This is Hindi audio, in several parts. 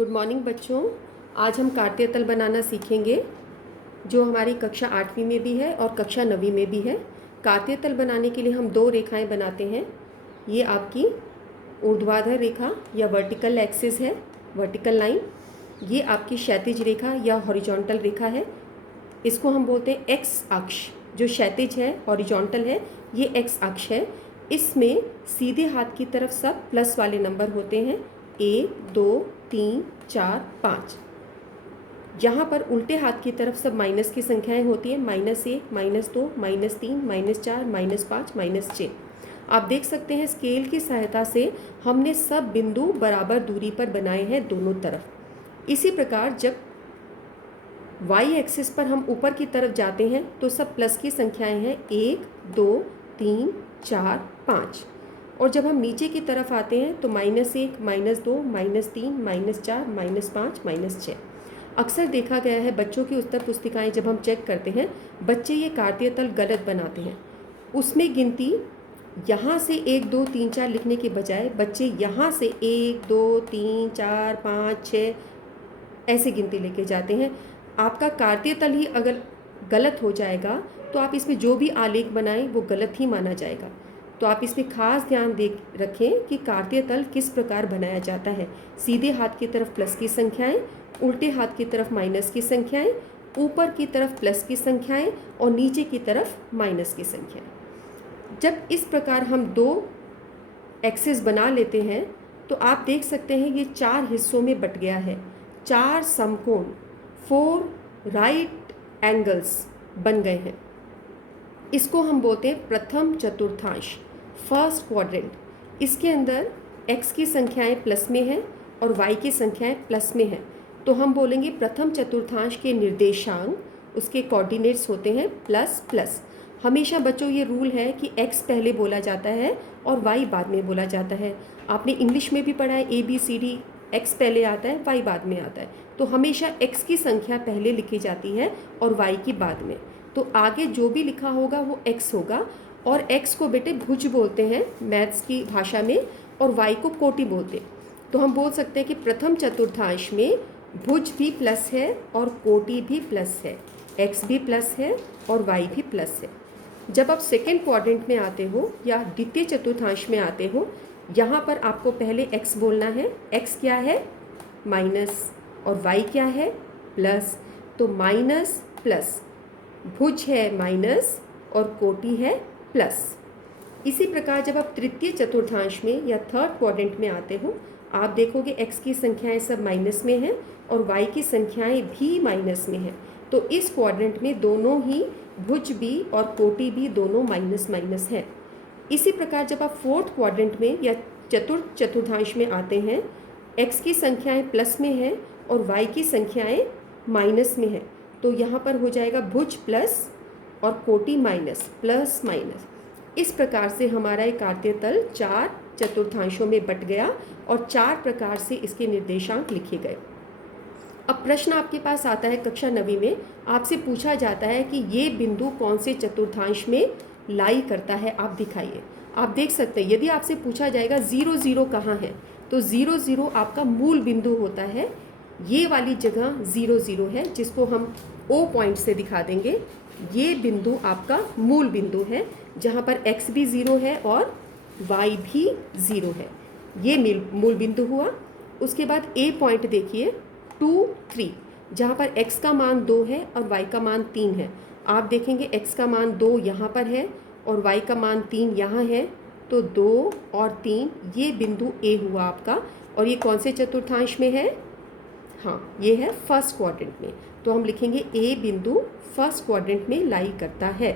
गुड मॉर्निंग बच्चों। आज हम कार्तीय तल बनाना सीखेंगे जो हमारी कक्षा 8वीं में भी है और कक्षा 9वीं में भी है। कार्तीय तल बनाने के लिए हम दो रेखाएं बनाते हैं। ये आपकी ऊर्ध्वाधर रेखा या वर्टिकल एक्सिस है, वर्टिकल लाइन। ये आपकी क्षैतिज रेखा या हॉरिजॉन्टल रेखा है। इसको हम बोलते हैं एक्स अक्ष। जो क्षैतिज है, हॉरिजॉन्टल है, ये एक्स अक्ष है। इसमें सीधे हाथ की तरफ सब प्लस वाले नंबर होते हैं, 1 2 3 4 5। यहाँ पर उल्टे हाथ की तरफ सब माइनस की संख्याएं होती हैं, -1 -2 -3 -4 -5 -6। आप देख सकते हैं स्केल की सहायता से हमने सब बिंदु बराबर दूरी पर बनाए हैं दोनों तरफ। इसी प्रकार जब वाई एक्सिस पर हम ऊपर की तरफ जाते हैं तो सब प्लस की संख्याएं हैं, 1 2 3 4 5। और जब हम नीचे की तरफ आते हैं तो -1 -2 -3 -4 -5 -6। अक्सर देखा गया है बच्चों की उत्तर पुस्तिकाएं जब हम चेक करते हैं, बच्चे ये कार्तीय तल गलत बनाते हैं। उसमें गिनती यहाँ से 1 2 3 4 लिखने के बजाय बच्चे यहाँ से 1 2 3 4 5 6 ऐसे गिनती लेके जाते हैं। आपका कार्तीय तल ही अगर गलत हो जाएगा तो आप इसमें जो भी आलेख बनाएं वो गलत ही माना जाएगा। तो आप इसमें खास ध्यान दे रखें कि कार्तीय तल किस प्रकार बनाया जाता है। सीधे हाथ की तरफ प्लस की संख्याएं, उल्टे हाथ की तरफ माइनस की संख्याएं, ऊपर की तरफ प्लस की संख्याएं और नीचे की तरफ माइनस की संख्याएं। जब इस प्रकार हम दो एक्सिस बना लेते हैं तो आप देख सकते हैं ये 4 हिस्सों में बट गया है। 4 समकोण, 4 राइट एंगल्स बन गए हैं। इसको हम बोलते हैं प्रथम चतुर्थांश, फर्स्ट क्वाड्रेंट। इसके अंदर x की संख्याएं प्लस में हैं और y की संख्याएं प्लस में हैं, तो हम बोलेंगे प्रथम चतुर्थांश के निर्देशांक, उसके कोऑर्डिनेट्स होते हैं प्लस प्लस। हमेशा बच्चों ये रूल है कि x पहले बोला जाता है और y बाद में बोला जाता है। आपने इंग्लिश में भी पढ़ा है ABCD, x पहले आता है, y बाद में आता है। तो हमेशा x की संख्या पहले लिखी जाती है और y की बाद में। तो आगे जो भी लिखा होगा वो x होगा। और x को बेटे भुज बोलते हैं मैथ्स की भाषा में, और y को कोटि बोलते हैं। तो हम बोल सकते हैं कि प्रथम चतुर्थांश में भुज भी प्लस है और कोटि भी प्लस है, x भी प्लस है और y भी प्लस है। जब आप सेकेंड क्वाड्रेंट में आते हो या द्वितीय चतुर्थांश में आते हो, यहाँ पर आपको पहले x बोलना है। x क्या है? माइनस, और y क्या है? प्लस। तो माइनस प्लस, भुज है माइनस और कोटि है प्लस। इसी प्रकार जब आप तृतीय चतुर्थांश में या थर्ड क्वाड्रेंट में आते हो, आप देखोगे x की संख्याएं सब माइनस में हैं और y की संख्याएं भी माइनस में हैं। तो इस क्वाड्रेंट में दोनों ही भुज भी और कोटि भी दोनों माइनस माइनस है। इसी प्रकार जब आप फोर्थ क्वाड्रेंट में या चतुर्थ चतुर्थांश में आते हैं, x की संख्याएं प्लस में हैं और y की संख्याएं माइनस में हैं, तो यहाँ पर हो जाएगा भुज प्लस और कोटि माइनस, प्लस माइनस। इस प्रकार से हमारा एक कार्तीय तल 4 चतुर्थांशों में बट गया और 4 प्रकार से इसके निर्देशांक लिखे गए। अब प्रश्न आपके पास आता है कक्षा 9वीं में, आपसे पूछा जाता है कि ये बिंदु कौन से चतुर्थांश में लाई करता है, आप दिखाइए। आप देख सकते हैं यदि आपसे पूछा जाएगा 0 0 कहाँ है, तो 0 0 आपका मूल बिंदु होता है। ये वाली जगह 0 0 है जिसको हम O पॉइंट से दिखा देंगे। ये बिंदु आपका मूल बिंदु है जहाँ पर x भी 0 है और y भी 0 है। ये मूल बिंदु हुआ। उसके बाद A पॉइंट देखिए 2 3, जहाँ पर x का मान 2 है और y का मान 3 है। आप देखेंगे x का मान 2 यहाँ पर है और y का मान 3 यहाँ है, तो 2 और 3 ये बिंदु A हुआ आपका। और ये कौन से चतुर्थांश में है? हाँ, ये है फर्स्ट क्वाड्रेंट में। तो हम लिखेंगे A बिंदु फर्स्ट क्वाड्रेंट में लाई करता है।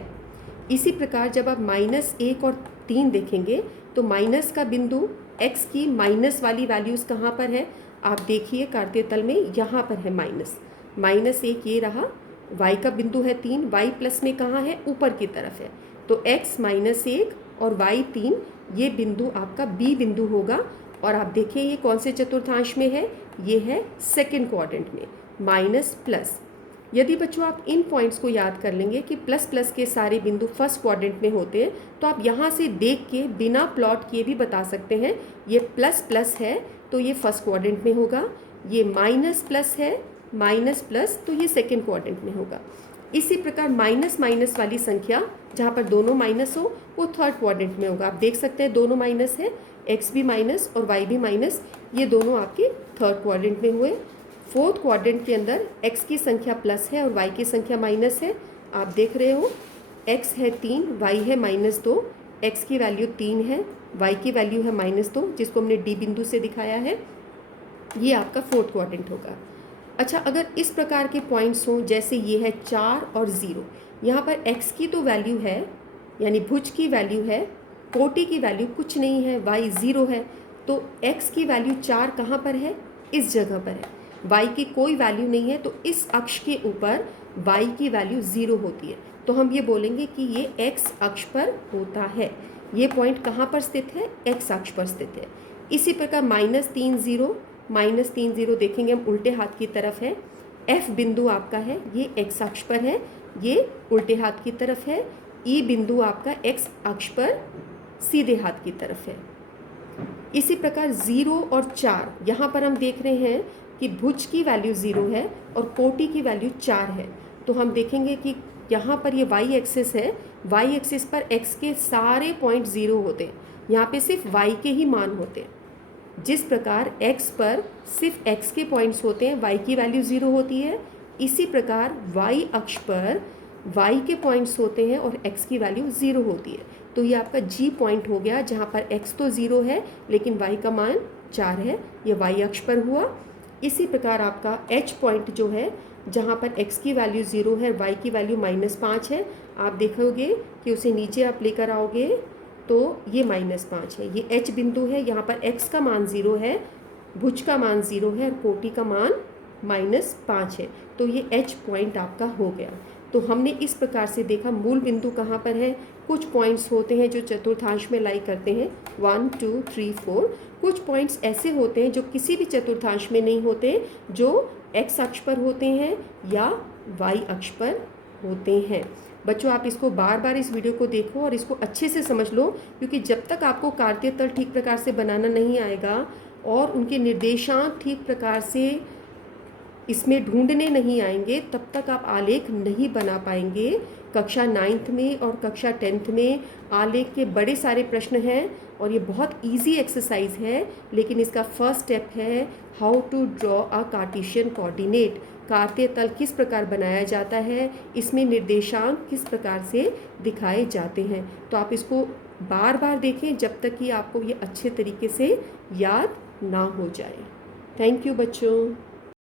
इसी प्रकार जब आप -1 और 3 देखेंगे तो माइनस का बिंदु, x की माइनस वाली वैल्यूज़ कहाँ पर है? आप देखिए कार्तीय तल में यहाँ पर है -1 ये रहा। y का बिंदु है 3, y प्लस में कहाँ है? ऊपर की तरफ है। तो x -1 और y 3, ये बिंदु आपका B बिंदु होगा। और आप देखिए ये कौन से चतुर्थांश में है? ये है सेकेंड क्वाड्रेंट में, माइनस प्लस। यदि बच्चों आप इन पॉइंट्स को याद कर लेंगे कि प्लस प्लस के सारे बिंदु फर्स्ट क्वाड्रेंट में होते हैं, तो आप यहाँ से देख के बिना प्लॉट किए भी बता सकते हैं ये प्लस प्लस है तो ये फर्स्ट क्वाड्रेंट में होगा, ये माइनस प्लस है, माइनस प्लस, तो ये सेकेंड क्वाड्रेंट में होगा। इसी प्रकार माइनस माइनस वाली संख्या जहाँ पर दोनों माइनस हो वो थर्ड क्वाड्रेंट में होगा। आप देख सकते हैं दोनों माइनस है, x भी माइनस और y भी माइनस, ये दोनों आपके थर्ड क्वाड्रेंट में हुए। फोर्थ क्वाड्रेंट के अंदर x की संख्या प्लस है और y की संख्या माइनस है। आप देख रहे हो x है 3, y है -2, x की वैल्यू 3 है, y की वैल्यू है -2, जिसको हमने D बिंदु से दिखाया है। ये आपका फोर्थ क्वाड्रेंट होगा। अच्छा, अगर इस प्रकार के पॉइंट्स हों, जैसे ये है 4 और 0, यहाँ पर x की तो वैल्यू है, यानी भुज की वैल्यू है, कोटि की वैल्यू कुछ नहीं है, y 0 है, तो x की वैल्यू 4 कहाँ पर है? इस जगह पर है। y की कोई वैल्यू नहीं है, तो इस अक्ष के ऊपर y की वैल्यू 0 होती है, तो हम ये बोलेंगे कि ये x अक्ष पर होता है। ये पॉइंट कहाँ पर स्थित है? x अक्ष पर स्थित है। इसी प्रकार -3 0 देखेंगे हम उल्टे हाथ की तरफ है। F बिंदु आपका है, ये x अक्ष पर है, ये उल्टे हाथ की तरफ है। E बिंदु आपका x अक्ष पर सीधे हाथ की तरफ है। इसी प्रकार 0 और 4, यहाँ पर हम देख रहे हैं कि भुज की वैल्यू 0 है और कोटि की वैल्यू 4 है, तो हम देखेंगे कि यहाँ पर ये y एक्सिस है, y एक्सिस पर x के सारे पॉइंट 0 होते हैं, यहाँ पे सिर्फ y के ही मान होते हैं। जिस प्रकार x पर सिर्फ x के पॉइंट्स होते हैं, y की वैल्यू 0 होती है, इसी प्रकार y अक्ष पर y के पॉइंट्स होते हैं और x की वैल्यू 0 होती है। तो ये आपका G पॉइंट हो गया, जहाँ पर x तो 0 है लेकिन y का मान 4 है, ये y अक्ष पर हुआ। इसी प्रकार आपका H पॉइंट जो है, जहाँ पर x की वैल्यू 0 है, y की वैल्यू -5 है, आप देखोगे कि उसे नीचे आप लेकर आओगे तो ये -5 है। ये H बिंदु है, यहाँ पर x का मान 0 है, भुज का मान 0 है और कोटि का मान -5 है, तो ये H पॉइंट आपका हो गया। तो हमने इस प्रकार से देखा मूल बिंदु कहाँ पर है। कुछ पॉइंट्स होते हैं जो चतुर्थांश में लाई करते हैं, 1 2 3 4। कुछ पॉइंट्स ऐसे होते हैं जो किसी भी चतुर्थांश में नहीं होते, जो x अक्ष पर होते हैं या y अक्ष पर होते हैं। बच्चों, आप इसको बार बार इस वीडियो को देखो और इसको अच्छे से समझ लो, क्योंकि जब तक आपको कार्तीय तल ठीक प्रकार से बनाना नहीं आएगा और उनके निर्देशांक ठीक प्रकार से इसमें ढूंढने नहीं आएंगे, तब तक आप आलेख नहीं बना पाएंगे। कक्षा 9th में और कक्षा 10th में आलेख के बड़े सारे प्रश्न हैं और ये बहुत इजी एक्सरसाइज है, लेकिन इसका फर्स्ट स्टेप है how to draw a Cartesian coordinate. कार्तीय तल किस प्रकार बनाया जाता है, इसमें निर्देशांक किस प्रकार से दिखाए जाते हैं। तो आप इसको बार बार देखें जब तक कि आपको ये अच्छे तरीके से याद ना हो जाए। थैंक यू बच्चों।